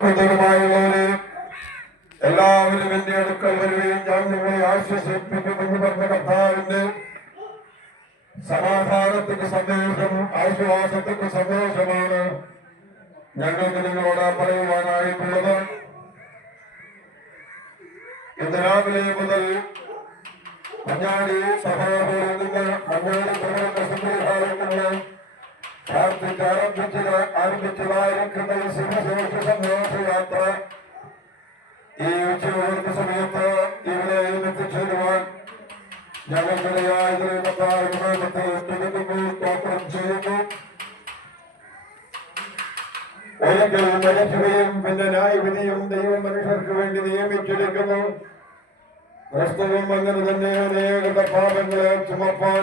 ുള്ളവരെ എല്ലാവരും എന്റെ അടുക്കൽ വരികയും ഞാൻ നിങ്ങളെ ആശ്വസിപ്പിക്കുമെന്ന് പറഞ്ഞ കർത്താവിന്റെ സമാധാനത്തിന്റെ സന്ദേശം ആശ്വാസത്തിന്റെ സന്ദേശമാണ് ഞങ്ങൾക്ക് നിങ്ങളോട് പറയുവാനായിട്ടുള്ളത്. ഇന്ന് രാവിലെ മുതൽ മഞ്ഞാടി സഭാഭവനിൽ നിന്ന് മഞ്ഞാടി പ്രകടന സംവിധാനത്തിൽ നിന്ന് ആരംഭിച്ചതായിരിക്കുന്ന ഈ സുവിശേഷ സന്ദേശയാത്ര ഈ ഉച്ചയോടുന്ന സമയത്ത് ഇവിടെ എത്തിച്ചേരുവാൻ ഞങ്ങൾക്കിടയായതിനെ സ്തോത്രം ചെയ്യുന്നു. ഒരിക്കൽ മരിക്കുകയും പിന്നെ ന്യായവിധിയും ദൈവം മനുഷ്യർക്ക് വേണ്ടി നിയമിച്ചെടുക്കുന്നു. ക്രിസ്തുവും അങ്ങനെ തന്നെ അനേക പാപങ്ങളെ ചുമപ്പാൻ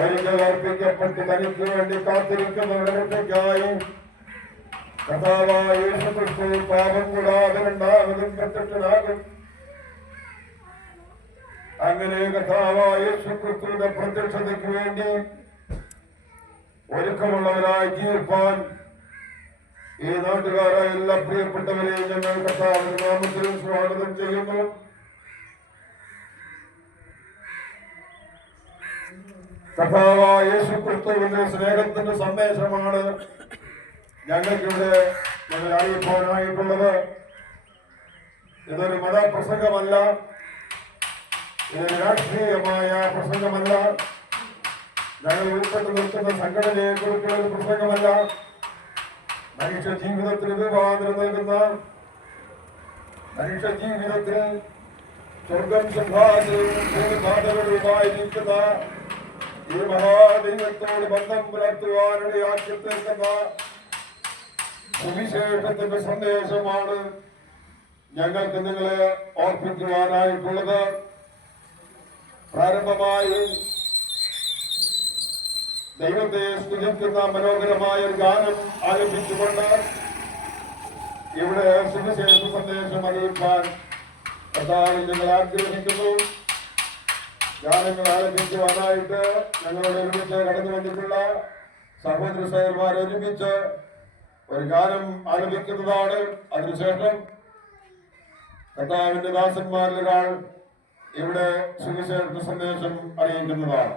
ഒരിക്കൽ അർപ്പിക്കപ്പെട്ട് തനിക്ക് വേണ്ടി കാത്തിരിക്കുന്നവരുടെക്കായി കർത്താവായ യേശുക്രിസ്തു പാപം കൂടാതെ രണ്ടാമതും പ്രത്യക്ഷനാകും. അങ്ങനെ കർത്താവായ യേശുക്രിസ്തുവിന്റെ പ്രത്യക്ഷതയ്ക്ക് വേണ്ടി ഒരുക്കമുള്ളവരായി ജീവിപ്പാൻ ഈ നാട്ടുകാരായ എല്ലാ പ്രിയപ്പെട്ടവരെയും ഞങ്ങൾ കർത്താവിന്റെ നാമത്തിൽ സ്വാഗതം ചെയ്യുന്നു. കർത്താവായ യേശുക്രിസ്തുവിന്റെ സ്നേഹത്തിന്റെ സന്ദേശമാണ് ഞങ്ങൾക്കിവിടെ ഞങ്ങൾ അറിയിക്കാനായിട്ടുള്ളത്. ഇതൊരു മതപ്രസംഗമല്ല, ഇതൊരു രാഷ്ട്രീയമായ പ്രസംഗമല്ല, ഞങ്ങൾ ഉൾപ്പെട്ട് നിൽക്കുന്ന സംഘടനയെ കുറിച്ചുള്ള ഒരു പ്രസംഗമല്ല. മനുഷ്യ ജീവിതത്തിൽ രൂപാന്തരം നൽകുന്ന, മനുഷ്യ ജീവിതത്തിൽ സ്വർഗം സംഘാതകളുമായിരിക്കുന്ന ഈ മഹാദൈവത്തോട് ബന്ധം പുലർത്തുവാനിടയാക്കി തീർക്കുന്ന സുവിശേഷത്തിന്റെ സന്ദേശമാണ് ഞങ്ങൾക്ക് നിങ്ങളെ ഓർപ്പിക്കുവാനായിട്ടുള്ളത്. പ്രാരംഭമായി ദൈവത്തെ സ്തുതിക്കുന്ന മനോഹരമായ ഒരു ഗാനം ആരംഭിച്ചുകൊണ്ട് ഇവിടെ സുവിശേഷ സന്ദേശം അറിയിക്കാൻ കർത്താവിൽ ഞങ്ങൾ ആഗ്രഹിക്കുന്നു. ഗാനങ്ങൾ ആരംഭിക്കുവാനായിട്ട് ഞങ്ങളോട് ഒരുമിച്ച് കടന്നു വന്നിട്ടുള്ള സഹോദര സഹോദരന്മാർ ഒരുമിച്ച് ഒരു ഗാനം ആരംഭിക്കുന്നതാണ്. അതിനുശേഷം കർത്താവിന്റെ ദാസന്മാരിൽ ഒരാൾ ഇവിടെ സുവിശേഷ സന്ദേശം അറിയിക്കുന്നതാണ്.